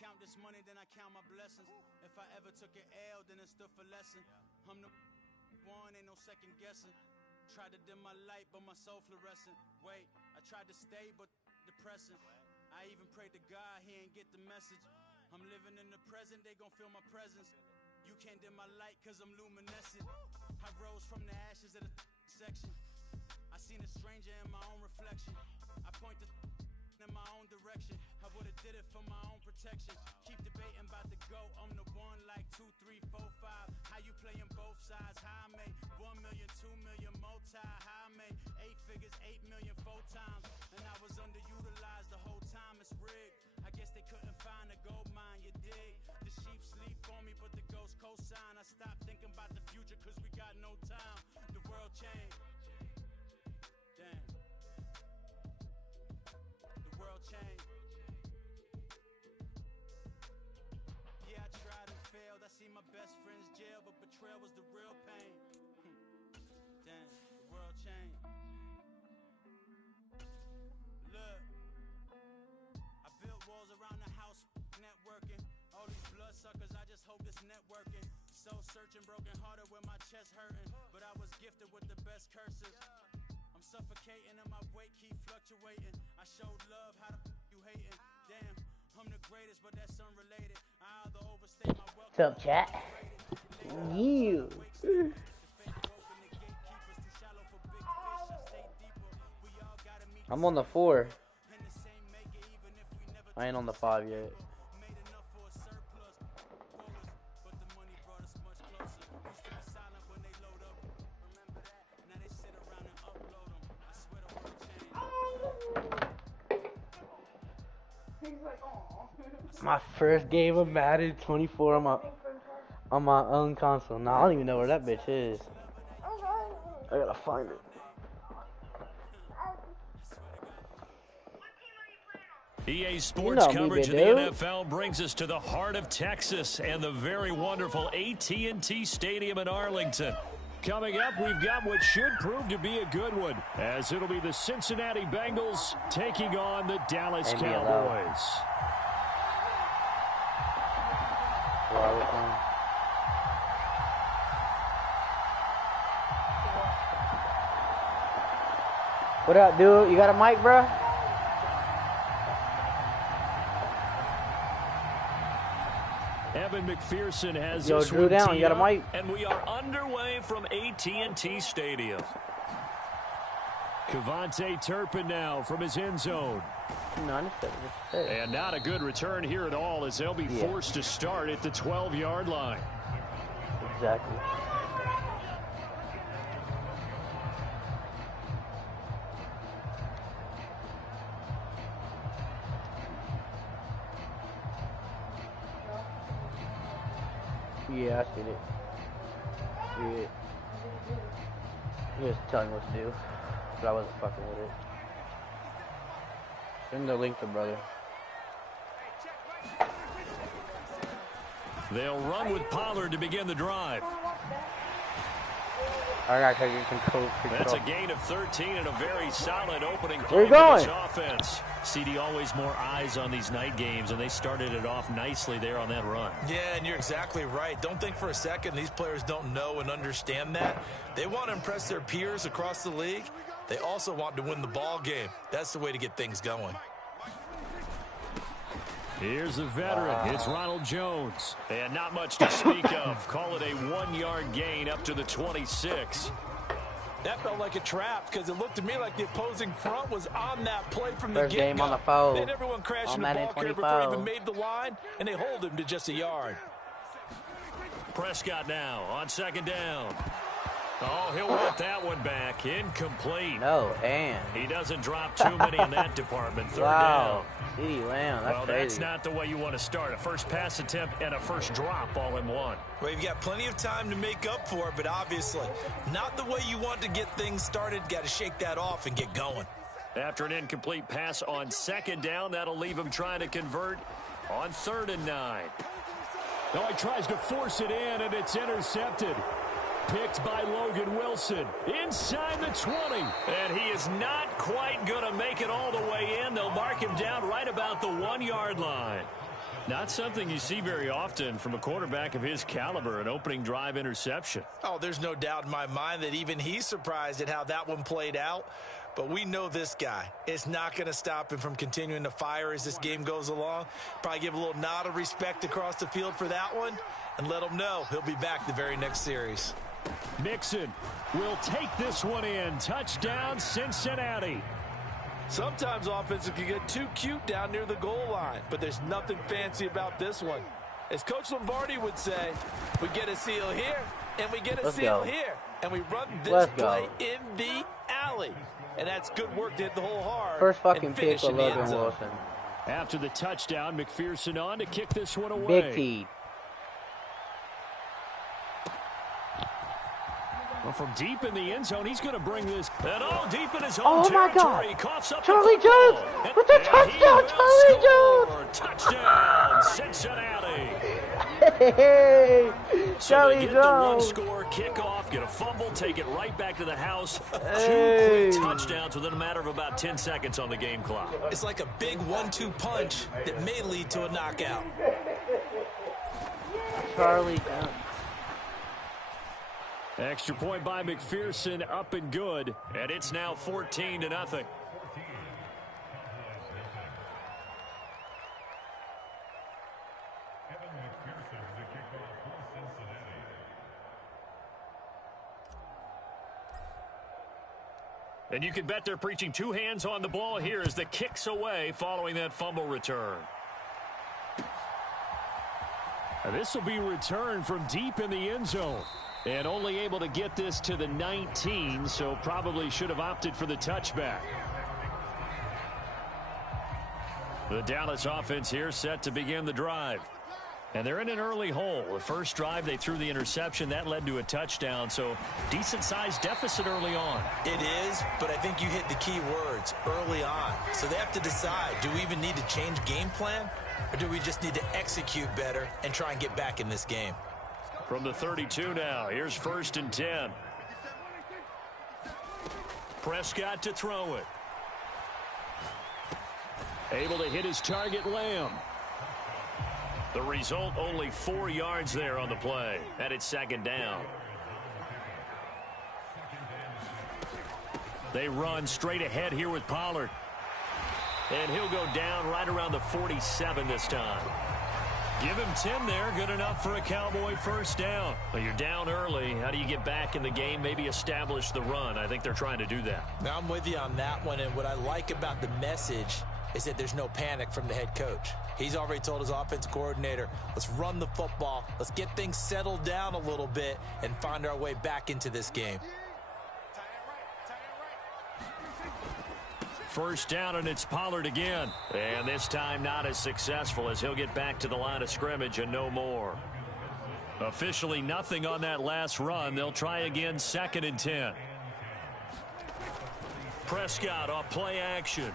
count this money, then I count my blessings. If I ever took an L, then it stood for lesson. I'm the one, ain't no second guessing. Tried to dim my light, but my soul fluorescent. Wait, I tried to stay, but depressing. I even prayed to God, he ain't get the message. I'm living in the present, they gon' feel my presence. You can't dim my light, cause I'm luminescent. I rose from the ashes of the section. I seen a stranger in my own reflection. I point the in my own direction. I would've did it for my own protection. Keep debating about the go. I'm the one like 2, 3, 4, 5. How you playing both sides? How I made 1 million, 2 million, multi. How I made 8 figures, 8 million, 4 times. And I was underutilized the whole time. It's rigged. I guess they couldn't find a gold mine, you dig? The sheep sleep on me, but the ghost cosign. I stopped thinking about the future cause we got no time. The world changed. Damn. The world changed. Yeah, I tried and failed. I see my best friends jail, but betrayal was the real pain. Damn, the world changed. Look, I built walls around the house, networking. All these bloodsuckers, I just hope this networking. Soul searching, broken hearted with my chest hurting. But I was gifted with the best cursive. I'm suffocating and my weight keep fluctuating. I showed love, how the you hating? Damn, I'm the greatest, but that's unrelated. I either overstay my welcome. What's up, chat? You. I'm on the 4. I ain't on the 5 yet. My first game of Madden 24 on my own console. Nah, I don't even know where that bitch is. I gotta find it. EA Sports coverage of the NFL brings us to the heart of Texas and the very wonderful AT&T Stadium in Arlington. Coming up, we've got what should prove to be a good one, as it'll be the Cincinnati Bengals taking on the Dallas Cowboys. What up, dude? You got a mic, bro? Evan McPherson has Yo, this Drew one down. You got a mic? And we are underway from AT&T Stadium. Kevontae Turpin now from his end zone. And not a good return here at all, as they'll be forced to start at the 12-yard line. Exactly. Yeah, I see it. Yeah. He was telling me what to do, but I wasn't fucking with it. Send the link to brother. They'll run with Pollard to begin the drive. I gotta take your control. That's a gain of 13 and a very solid opening Where play you going? for this offense. CD, always more eyes on these night games, and they started it off nicely there on that run. Yeah, and you're exactly right. Don't think for a second these players don't know and understand that. They want to impress their peers across the league. They also want to win the ball game. That's the way to get things going. Here's the veteran. It's Ronald Jones. And not much to speak of. Call it a 1-yard gain up to the 26. That felt like a trap because it looked to me like the opposing front was on that play from the First get-go. game on the phone. They had everyone crashing the ball carrier before he even made the line, and they hold him to just a yard. Prescott now on second down. Oh, he'll want that one back. Incomplete. No, and he doesn't drop too many in that department. Third wow. down. Gee, wow, that's crazy. That's not the way you want to start. A first pass attempt and a first drop all in one. Well, you've got plenty of time to make up for it, but obviously not the way you want to get things started. Got to shake that off and get going. After an incomplete pass on second down, that'll leave him trying to convert on 3rd and 9. Now he tries to force it in, and it's intercepted. Picked by Logan Wilson inside the 20. And he is not quite going to make it all the way in. They'll mark him down right about the 1-yard line. Not something you see very often from a quarterback of his caliber, an opening drive interception. Oh, there's no doubt in my mind that even he's surprised at how that one played out. But we know this guy. It's not going to stop him from continuing to fire as this game goes along. Probably give a little nod of respect across the field for that one and let him know he'll be back the very next series. Mixon will take this one in. Touchdown, Cincinnati. Sometimes offenses can get too cute down near the goal line, but there's nothing fancy about this one. As Coach Lombardi would say, we get a seal here, and we get a seal here, and we run this play in the alley. And that's good work to hit the hole hard. First fucking pick for Logan Wilson. After the touchdown, McPherson on to kick this one away. Big T. Well, from deep in the end zone, he's going to bring this. And all deep in his own oh my territory. God. Coughs up Charlie Jones with the touchdown. Charlie Jones. Touchdown, Cincinnati. Hey, So Charlie they get the Jones. one-score kickoff, get a fumble, take it right back to the house. Hey. 2 quick touchdowns within a matter of about 10 seconds on the game clock. It's like a big 1-2 punch that may lead to a knockout. Charlie Jones. Extra point by McPherson, up and good. And it's now 14-0. And you can bet they're preaching 2 hands on the ball here as the kick's away following that fumble return. This will be returned from deep in the end zone. And only able to get this to the 19, so probably should have opted for the touchback. The Dallas offense here set to begin the drive. And they're in an early hole. The first drive, they threw the interception. That led to a touchdown, so decent-sized deficit early on. It is, but I think you hit the key words, early on. So they have to decide, do we even need to change game plan? Or do we just need to execute better and try and get back in this game? From the 32 now, here's 1st and 10. Prescott to throw it. Able to hit his target, Lamb. The result, only 4 yards there on the play. And it's 2nd down. They run straight ahead here with Pollard. And he'll go down right around the 47 this time. Give him 10 there. Good enough for a Cowboy 1st down. Well, you're down early. How do you get back in the game? Maybe establish the run. I think they're trying to do that. Now, I'm with you on that one, and what I like about the message is that there's no panic from the head coach. He's already told his offensive coordinator, let's run the football, let's get things settled down a little bit and find our way back into this game. 1st down, and it's Pollard again. And this time not as successful as he'll get back to the line of scrimmage and no more. Officially nothing on that last run. They'll try again, 2nd and 10. Prescott off play action.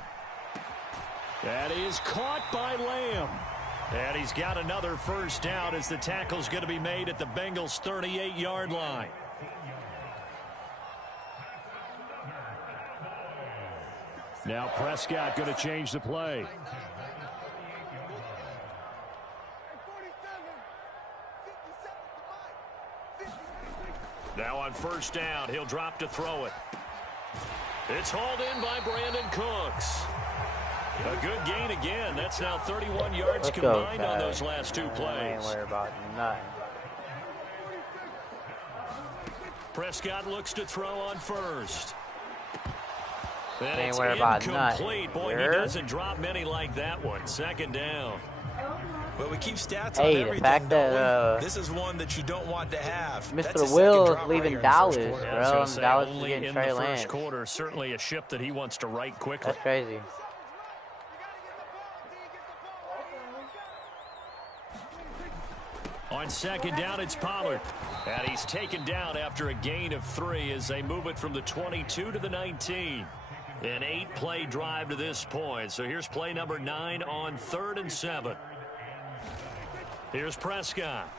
That is caught by Lamb. And he's got another 1st down as the tackle's going to be made at the Bengals' 38-yard line. Now Prescott going to change the play. Now on 1st down, he'll drop to throw it. It's hauled in by Brandon Cooks. A good gain again. That's now 31 yards combined on those last 2 plays. Ain't worry about nothing. Prescott looks to throw on 1st. And Ain't it's worry about incomplete. nothing. Boy, he doesn't drop many like that one. 2nd down. Well, we keep stats on everything. The fact that this is one that you don't want to have. Mr. Will is leaving Dallas, bro, and Dallas is only getting in Trey the Lance. first quarter. Certainly a ship that he wants to right quickly. That's crazy. On 2nd down, it's Pollard. And he's taken down after a gain of 3 as they move it from the 22 to the 19. An 8-play drive to this point. So here's play number 9 on 3rd and 7. Here's Prescott.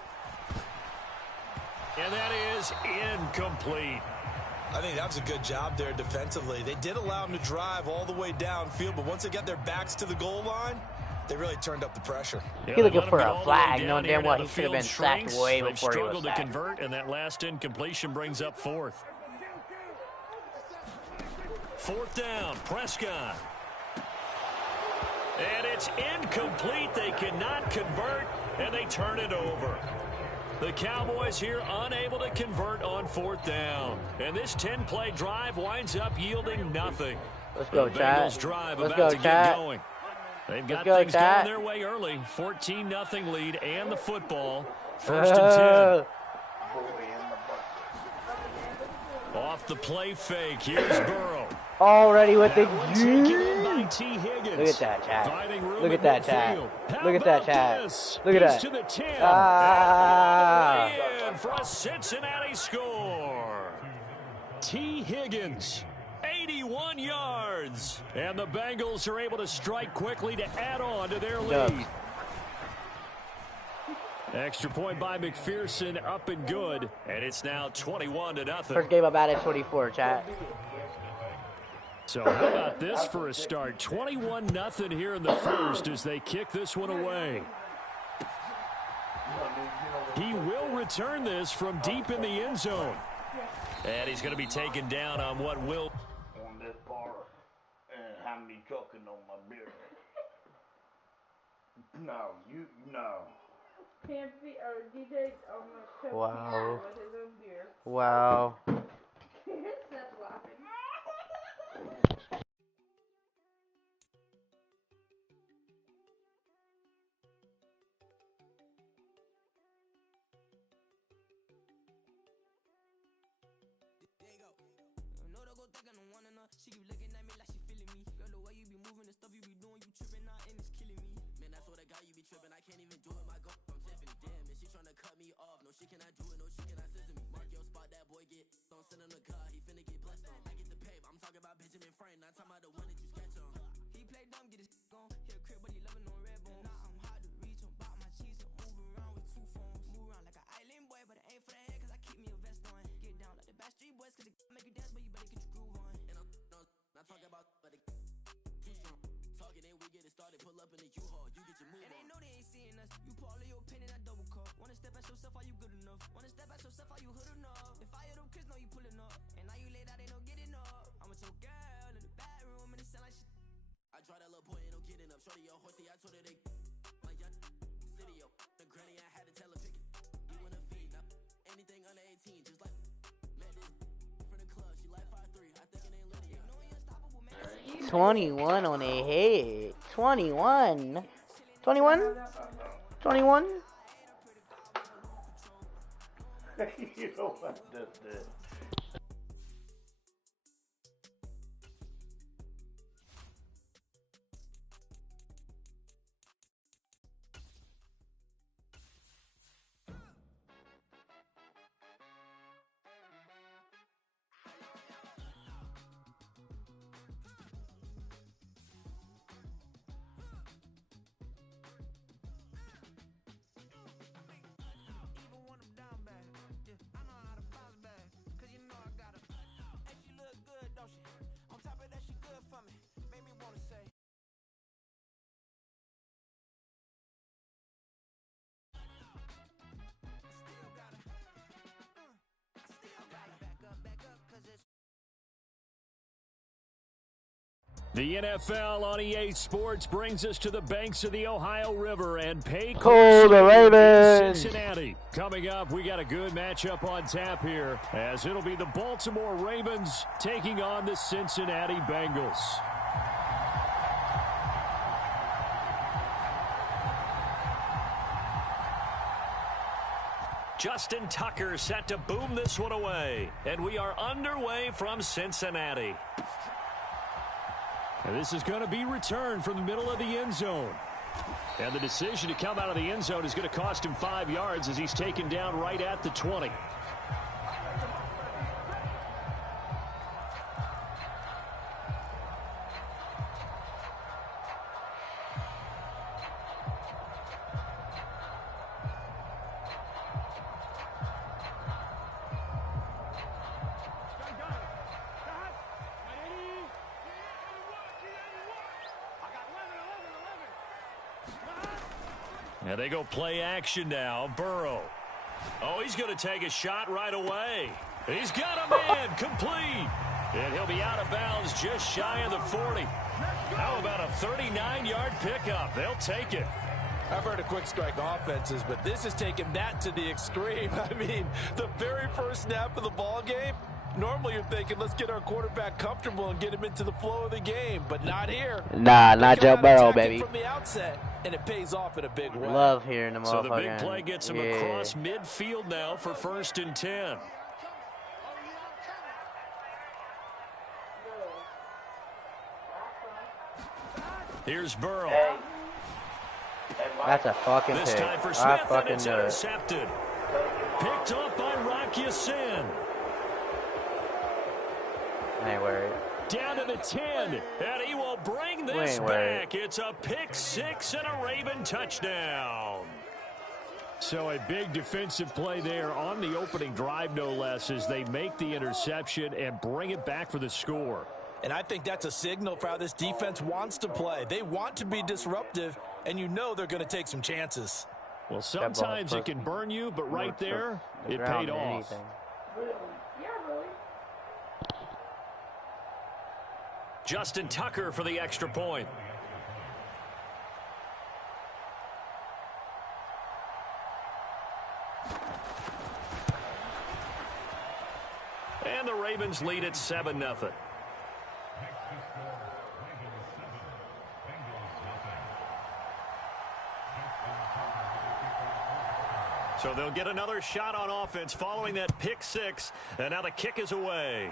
And that is incomplete. I think that was a good job there defensively. They did allow him to drive all the way downfield, but once they got their backs to the goal line, They really turned up the pressure. He's looking for a flag, knowing damn well he should have been sacked way before he was struggled to convert, and that last incompletion brings up fourth. Fourth down, Prescott. And it's incomplete. They cannot convert, and they turn it over. The Cowboys here unable to convert on fourth down. And this 10-play drive winds up yielding nothing. Let's go, the Chad. Bengals drive Let's about go, to Chad. get going. They've got things going their way early. 14-0 lead and the football. First and 10. Off the play fake. Here's Burrow. Already with the T. Higgins. Look at that, Chad. Look at that, Chad. Look at that, Chad. Look at that. To the 10. Ah. In for a Cincinnati score. T. Higgins. 81 yards. And the Bengals are able to strike quickly to add on to their lead. Extra point by McPherson, up and good. And it's now 21-0. First game I'm at 24, chat. So how about this for a start? 21-0 here in the first as they kick this one away. He will return this from deep in the end zone. And he's going to be taken down on what will... On this bar and have me choking on my beer. No, no. Wow. Wow. She keep looking at me like she feeling me. Girl, the way you be moving, the stuff you be doing, you tripping out and it's killing me. Man, I swear to God, you be tripping. I can't even do it. My girl from Tiffany. Damn, and she tryna cut me off. No, she cannot do it. No, she cannot scissor me. Mark your spot, that boy get. Don't send him to God. He finna get blessed on. I get the pay, but I'm talking about Benjamin Franklin. Not talking about the one that you sketch on. He play dumb, get his on. He a crib, but he loving on red bone. Now I'm hard to reach him. Bought my cheese and move around with two phones. Move around like an island boy, but it ain't for the head, cause I keep me a vest on. Get down like the Backstreet Boys, cause they make you dance, but you better get your groove on. And I'm not talking about, but it too strong. Talking, then we get it started. Pull up in the U-Haul, you get your move on. And they know they ain't seeing us. You pull all of your pen and I double cup. Wanna step at yourself, are you good enough? Wanna step at yourself, are you hood enough? If I hear them kids know you pulling up, and now you laid out, they don't get enough. I'm with your girl in the bedroom, and it sound like shit. I draw that little boy, ain't no getting up. Shorty your horsey, I told her they my young city, yo. The granny, I had to tell her pick it. You wanna feed now? Anything under 18, just like met this from the club. She like 5'3". I think it ain't lit yet. 21 on a hit. 21. 21? 21? You know what this is. The NFL on EA Sports brings us to the banks of the Ohio River and Call the Ravens. Cincinnati. Coming up, we got a good matchup on tap here, as it'll be the Baltimore Ravens taking on the Cincinnati Bengals. Justin Tucker set to boom this one away, and we are underway from Cincinnati. And this is going to be returned from the middle of the end zone. And the decision to come out of the end zone is going to cost him 5 yards as he's taken down right at the 20. And they go play action now. Burrow. Oh, he's going to take a shot right away. He's got a man complete. And he'll be out of bounds just shy of the 40. How about a 39-yard pickup? They'll take it. I've heard of quick strike offenses, but this is taking that to the extreme. I mean, the very first snap of the ball game, normally you're thinking, let's get our quarterback comfortable and get him into the flow of the game, but not here. Nah, not Joe Burrow, baby. From the outset, and it pays off in a big way. Love hearing the motherfucker. So the big play gets him across midfield now for 1st and 10. Here's Burrow. That's a fucking pick. This time for Smith, and it's intercepted. Picked off by Rock Ya-Sin. I ain't worried. Down to the 10, and he will bring this back. It's a pick 6 and a Raven touchdown. So a big defensive play there on the opening drive, no less, as they make the interception and bring it back for the score. And I think that's a signal for how this defense wants to play. They want to be disruptive, and you know they're going to take some chances. Well, sometimes it can burn you, but right there, it paid off. Justin Tucker for the extra point. And the Ravens lead at 7-0. So they'll get another shot on offense following that pick 6, and now the kick is away.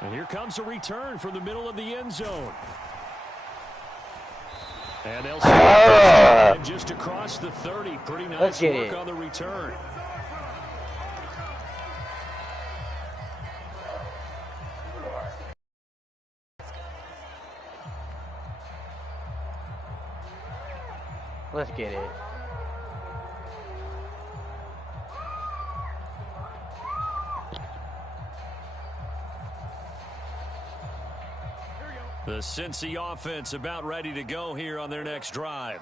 And here comes a return from the middle of the end zone. And they'll and just across the 30. Pretty nice work on the return. Let's get it. The Cincy offense about ready to go here on their next drive.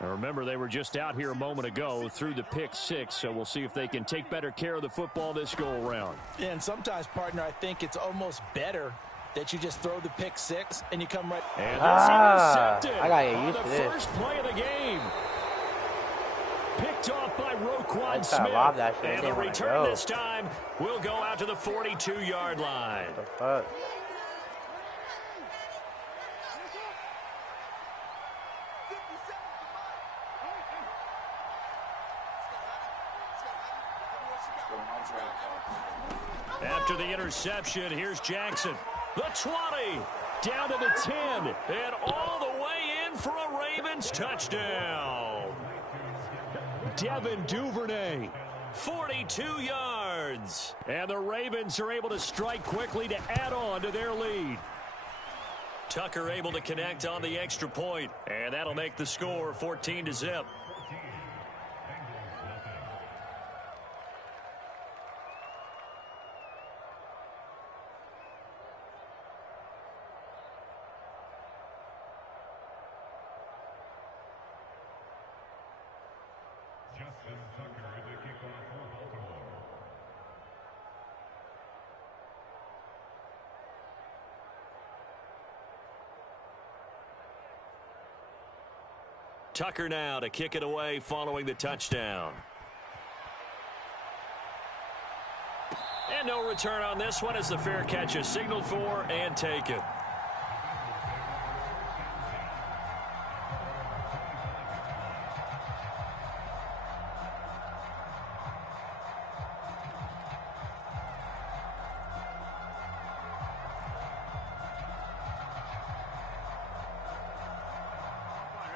Now remember, they were just out here a moment ago through the pick 6, so we'll see if they can take better care of the football this go-around. Yeah, and sometimes, partner, I think it's almost better that you just throw the pick 6 and you come right. And that's intercepted. I got to get used to this. First play of the game. Picked off by Roquan Smith. And the return this time will go out to the 42-yard line. What the fuck? After the interception, here's Jackson. The 20, down to the 10, and all the way in for a Ravens touchdown. Devin Duvernay, 42 yards. And the Ravens are able to strike quickly to add on to their lead. Tucker able to connect on the extra point, and that'll make the score 14-0. Tucker now to kick it away following the touchdown. And no return on this one as the fair catch is signaled for and taken.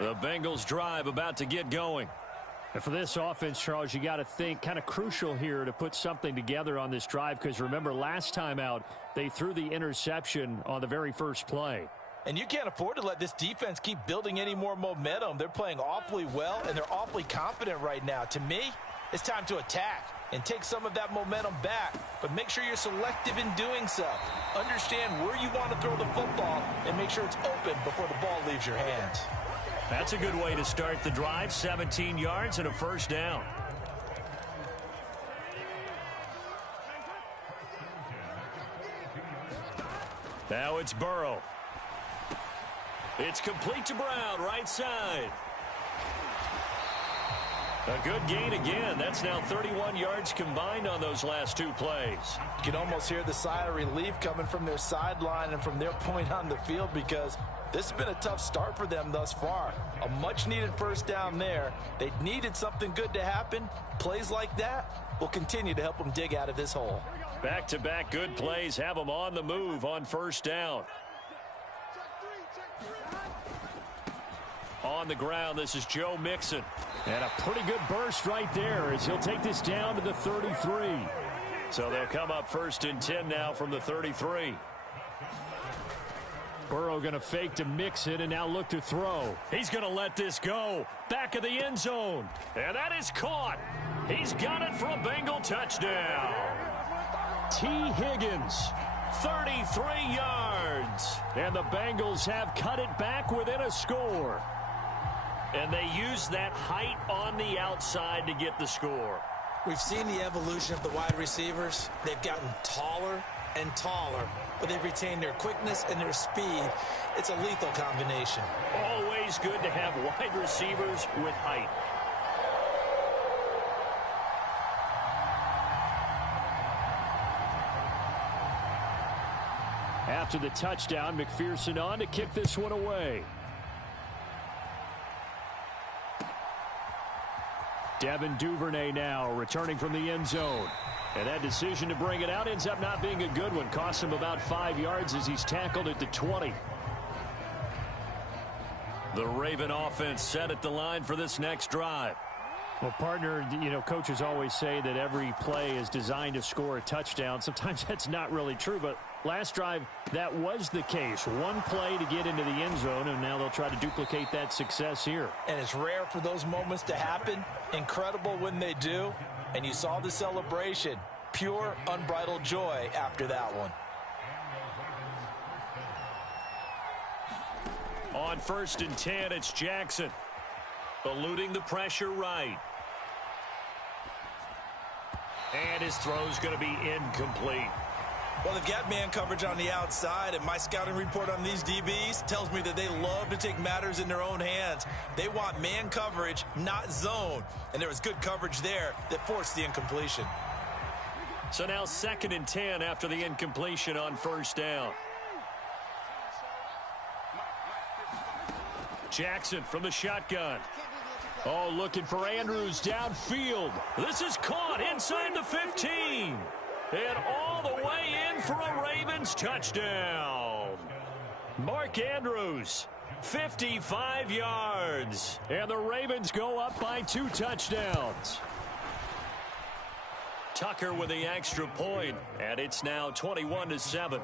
The Bengals drive about to get going. And for this offense, Charles, you got to think kind of crucial here to put something together on this drive, because remember last time out they threw the interception on the very first play. And you can't afford to let this defense keep building any more momentum. They're playing awfully well, and they're awfully confident right now. To me, it's time to attack and take some of that momentum back, but make sure you're selective in doing so. Understand where you want to throw the football and make sure it's open before the ball leaves your hands. That's a good way to start the drive. 17 yards and a first down. Now it's Burrow. It's complete to Brown, right side. A good gain again. That's now 31 yards combined on those last two plays. You can almost hear the sigh of relief coming from their sideline and from their point on the field, because this has been a tough start for them thus far. A much-needed first down there. They needed something good to happen. Plays like that will continue to help them dig out of this hole. Back-to-back good plays have them on the move on first down. On the ground, this is Joe Mixon. And a pretty good burst right there as he'll take this down to the 33. So they'll come up 1st and 10 now from the 33. Burrow going to fake to Mixon and now look to throw. He's going to let this go. Back of the end zone. And that is caught. He's got it for a Bengal touchdown. T. Higgins, 33 yards. And the Bengals have cut it back within a score. And they use that height on the outside to get the score. We've seen the evolution of the wide receivers. They've gotten taller and taller, but they've retained their quickness and their speed. It's a lethal combination. Always good to have wide receivers with height. After the touchdown, McPherson on to kick this one away. Devin Duvernay now returning from the end zone. And that decision to bring it out ends up not being a good one. Costs him about 5 yards as he's tackled at the 20. The Raven offense set at the line for this next drive. Well, partner, you know, coaches always say that every play is designed to score a touchdown. Sometimes that's not really true, but last drive, that was the case. One play to get into the end zone, and now they'll try to duplicate that success here. And it's rare for those moments to happen. Incredible when they do. And you saw the celebration. Pure, unbridled joy after that one. On 1st and 10, it's Jackson. Eluding the pressure right. And his throw's going to be incomplete. Well, they've got man coverage on the outside, and my scouting report on these DBs tells me that they love to take matters in their own hands. They want man coverage, not zone. And there was good coverage there that forced the incompletion. So now 2nd and 10 after the incompletion on 1st down. Jackson from the shotgun. Oh, looking for Andrews downfield. This is caught inside the 15. And all the way in for a Ravens touchdown. Mark Andrews, 55 yards. And the Ravens go up by 2 touchdowns. Tucker with the extra point, and it's now 21-7.